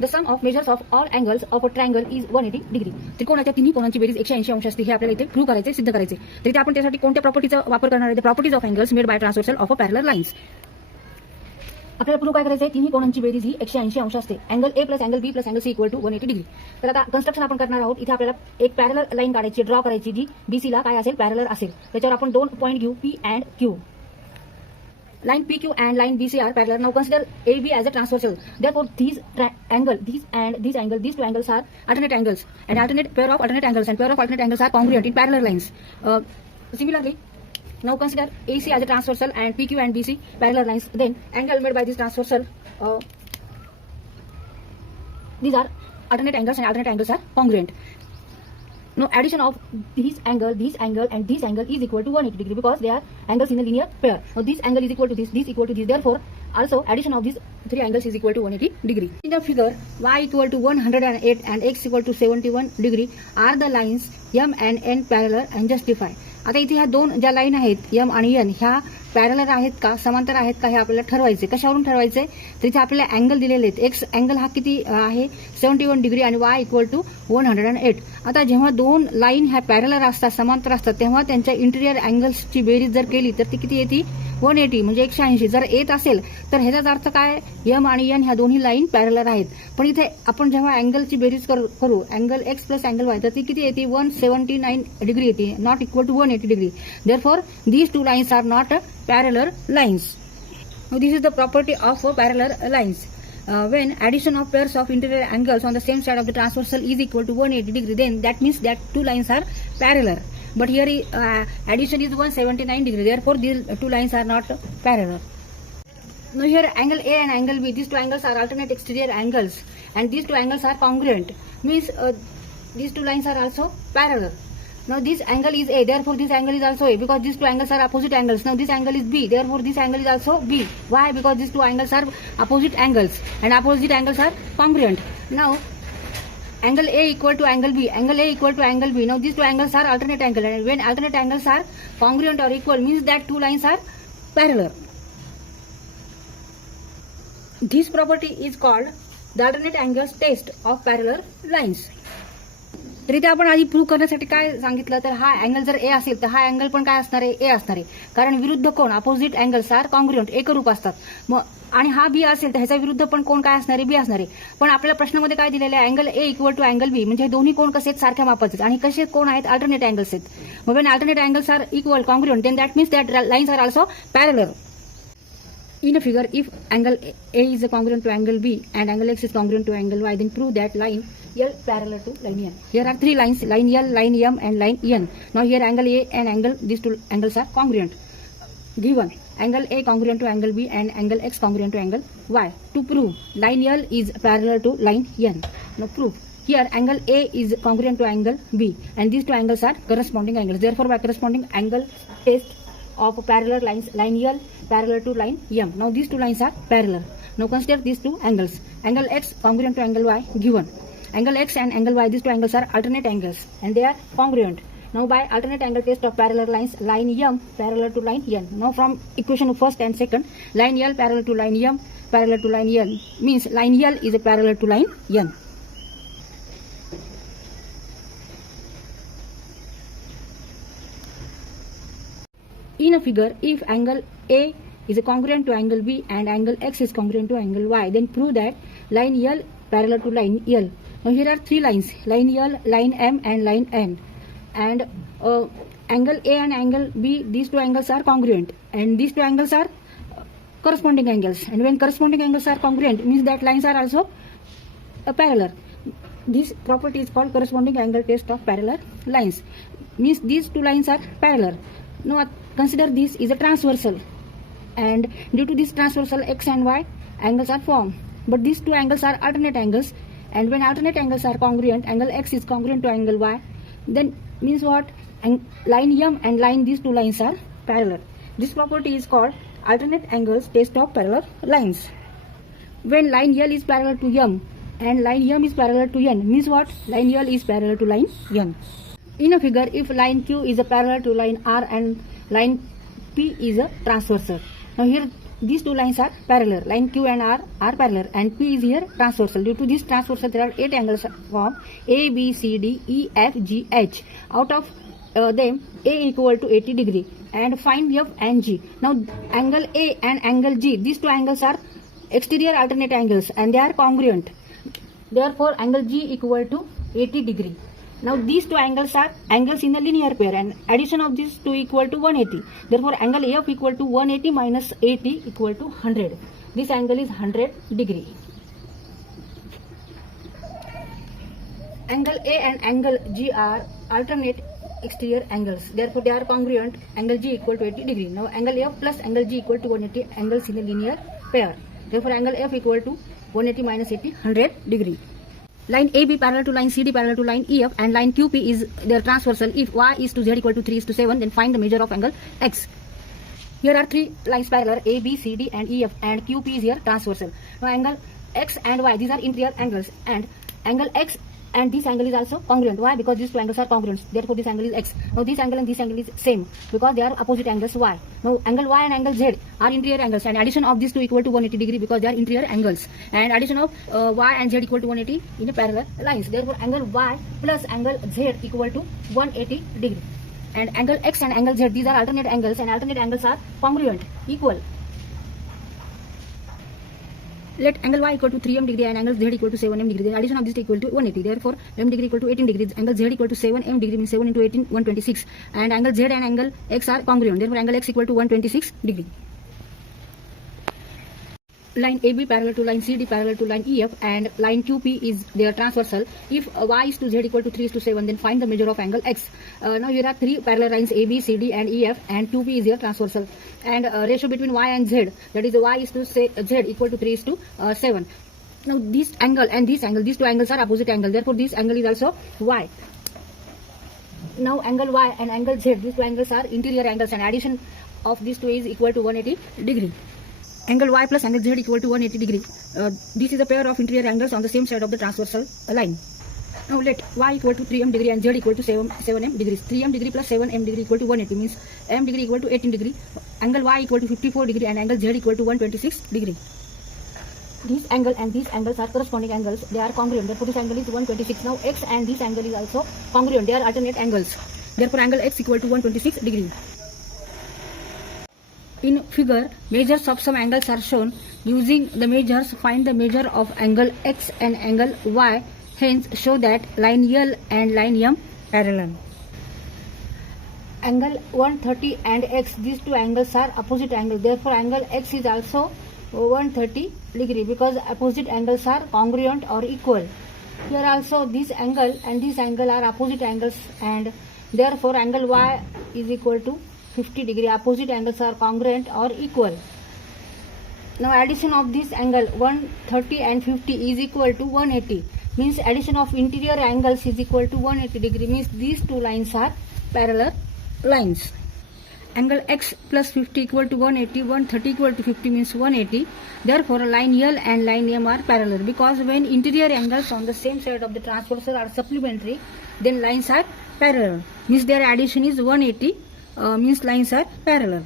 The sum of measures of all angles of a triangle is 180 degree. त्रिकोणाच्या तिन्ही कोणांची berries 180 अंश असते हे आपल्याला इथे प्रूव्ह करायचे, सिद्ध करायचे. तर इथे आपण त्यासाठी कोणत्या प्रॉपर्टीचा वापर करणार आहे? The properties of angles made by transversal of a parallel lines. आपल्याला प्रूव्ह काय करायचं आहे? तिन्ही कोणांची बेरीज ही 180 अंश असते. Angle A plus angle B plus angle C equal to 180 degree. तर आता कन्स्ट्रक्शन आपण करणार आहोत. इथे आपल्याला एक पॅरलल लाईन काढायची, ड्रॉ करायची, जी बीसी ला काय असेल? पॅरलल असेल. त्याच्यावर आपण दोन पॉईंट घेऊ, P and Q. Line PQ and line BC are parallel. Now consider AB as a transversal. Therefore, these two angles are alternate angles, and alternate pair of alternate angles and pair of alternate angles are congruent in parallel lines. Similarly, now consider AC as a transversal and PQ and BC parallel lines. Then angle made by this transversal, these are alternate angles and alternate angles are congruent. Now addition of this angle and this angle is equal to 180 degree because they are angles in a linear pair. Now this angle is equal to this equal to this. Therefore, also addition of these three angles is equal to 180 degree. In the figure, y equal to 108 and x equal to 71 degree are the lines M and N parallel and justify. आता इथे ह्या दोन ज्या line आहेत M आणि N ह्या parallel आहेत का, समांतर आहेत का, हे आपल्याला ठरवायचे. कशावरून ठरवायचे? तर इथे आपल्याला अँगल दिलेले आहेत. एक्स अँगल हा किती आहे? 71 डिग्री आणि y इक्वल टू 108. आता जेव्हा दोन लाईन ह्या पॅरलर असतात, समांतर असतात, तेव्हा त्यांच्या इंटिरियर अँगल्सची बेरीज जर केली तर ती किती येते? 180 म्हणजे 180. जर येत असेल तर ह्याचाच अर्थ काय? M आणि N ह्या दोन्ही लाईन पॅरलर आहेत. पण इथे आपण जेव्हा अँगलची बेरीज करू angle X plus angle Y, तर ती किती येते? 179 डिग्री येते, not equal to 180 degree. Therefore these two lines are not parallel lines. Now this is the property of parallel lines. When addition of pairs of interior angles on the same side of the transversal is equal to 180 degree, then that means that two lines are parallel. But here addition is 179 degree. Therefore, these two lines are not parallel. Now here angle A and angle B, these two angles are alternate exterior angles, and these two angles are congruent. Means these two lines are also parallel. Now this angle is A, therefore this angle is also A, because these two angles are opposite angles. Now this angle is B, therefore this angle is also B. Why? Because these two angles are opposite angles, and opposite angles are congruent. Now angle A equal to angle B, angle A equal to angle B. Now these two angles are alternate angles, and when alternate angles are congruent or equal, means that two lines are parallel. This property is called the alternate angles test of parallel lines. तर इथे आपण आधी prove करण्यासाठी काय सांगितलं? तर हा angle जर ए असेल तर हा अँगल पण काय असणार आहे? ए असणार आहे. कारण विरुद्ध कोण, अपोजिट अँगल्स आर कॉन्ग्रुएंट, एकरूप असतात. मग आणि हा बी असेल तर ह्याच्या विरुद्ध पण कोण काय असणार आहे? बी असणार आहे. पण आपल्या प्रश्नामध्ये काय दिलेलं आहे? Angle A equal to angle B, म्हणजे दोन्ही कोण कसे आहेत? सारख्या मापाचे. आणि कसे कोण आहेत? अल्टरनेट अँगल्स आहेत. मग when alternate angles are equal congruent, then that means that lines are also parallel. In a figure, if angle A is congruent to angle B and angle X is congruent to angle Y, then prove that line L parallel to line N. Here are three lines, line L, line M and line N. Now here angle A and angle, these two angles are congruent. Given angle A congruent to angle B and angle X congruent to angle Y. To prove line L is parallel to line N. Now prove. Here angle A is congruent to angle B and these two angles are corresponding angles. Therefore by corresponding angle test of parallel lines, line L parallel to line M. Now these two lines are parallel. Now consider these two angles. Angle X congruent to angle Y given. Angle X and angle Y, these two angles are alternate angles and they are congruent. Now by alternate angle test of parallel lines, line M parallel to line N. Now from equation first and second, line L parallel to line M parallel to line N means line L is parallel to line N. In a figure, if angle A is congruent to angle B and angle X is congruent to angle Y, then prove that line L parallel to line L. Now here are three lines, line L, line M and line N. And angle A and angle B, these two angles are congruent and these two angles are corresponding angles. And when corresponding angles are congruent, means that lines are also parallel. This property is called corresponding angle test of parallel lines. Means these two lines are parallel. Now consider this is a transversal, and due to this transversal X and Y angles are formed, but these two angles are alternate angles, and when alternate angles are congruent, angle X is congruent to angle Y, then means what? Line M and line, these two lines are parallel. This property is called alternate angles test of parallel lines. When line L is parallel to M and line M is parallel to N, means what? Line L is parallel to line N. In a figure, if line Q is a parallel to line R and line P is a transversal. Now here these two lines are parallel. Line Q and R are parallel, and P is here transversal. Due to this transversal, there are 8 angles formed: A, B, C, D, E, F, G, H. Out of them, A equal to 80 degree, and find F and G. Now, angle A and angle G, these two angles are exterior alternate angles, and they are congruent. Therefore, angle G equal to 80 degree. Now, these two angles are angles in a linear pair, and addition of these two equal to 180. Therefore, angle AF equal to 180 minus 80 equal to 100. This angle is 100 degree. Angle A and angle G are alternate exterior angles. Therefore, they are congruent. Angle G equal to 80 degree. Now, angle AF plus angle G equal to 180. Angles in a linear pair. Therefore, angle F equal to 180 minus 80, 100 degree. Line AB parallel to line CD parallel to line EF, and line QP is their transversal. If Y is to Z equal to 3 is to 7, then find the measure of angle X. Here are 3 lines parallel: A, B, C, D, and EF, and QP is here transversal. Now, angle X and Y, these are interior angles, and angle X and this angle is also congruent. Why? Because these two angles are congruent. Therefore, this angle is X. Now, this angle and this angle is same because they are opposite angles Y. Now, angle Y and angle Z are interior angles, and addition of these two equal to 180 degree because they are interior angles. And addition of Y and Z equal to 180 in a parallel lines. Therefore, angle Y plus angle Z equal to 180 degree. And angle X and angle Z, these are alternate angles, and alternate angles are congruent, equal. Let angle Y equal to 3m degree and angle Z equal to 7m degree. Then addition of this equal to 180. Therefore, m degree equal to 18 degrees. Angle Z equal to 7m degree means 7 into 18, 126. And angle Z and angle X are congruent. Therefore, angle X equal to 126 degree. Line AB parallel to line CD parallel to line EF, and line QP is their transversal. If Y is to Z equal to 3 is to 7, then find the measure of angle X. Now, here are 3 parallel lines AB, CD, and EF, and QP is their transversal. And ratio between Y and Z, that is Y is to Z equal to 3 is to 7. Now, this angle and this angle, these two angles are opposite angle. Therefore, this angle is also Y. Now, angle Y and angle Z, these two angles are interior angles, and addition of these two is equal to 180 degree. Angle Y plus angle Z equal to 180 degree. This is a pair of interior angles on the same side of the transversal line. Now, let Y equal to 3m degree and Z equal to 7m degrees. 3m degree plus 7m degree equal to 180 means m degree equal to 18 degree. Angle Y equal to 54 degree and angle Z equal to 126 degree. This angle and these angles are corresponding angles. They are congruent. Therefore, this angle is 126. Now, X and this angle is also congruent. They are alternate angles. Therefore, angle X equal to 126 degree. In figure, measures of some angles are shown. Using the measures, find the measure of angle X and angle Y. Hence, show that line L and line M parallel. Angle 130 and X, these two angles are opposite angles. Therefore, angle X is also 130 degree because opposite angles are congruent or equal. Here also this angle and this angle are opposite angles, and therefore angle Y is equal to 50 degree. Opposite angles are congruent or equal. Now, addition of this angle 130 and 50 is equal to 180. Means addition of interior angles is equal to 180 degree. Means these two lines are parallel lines. Angle X plus 50 equal to 180, 130 equal to 50 means 180. Therefore, line L and line M are parallel, because when interior angles on the same side of the transversal are supplementary, then lines are parallel. Means their addition is 180, means lines are parallel.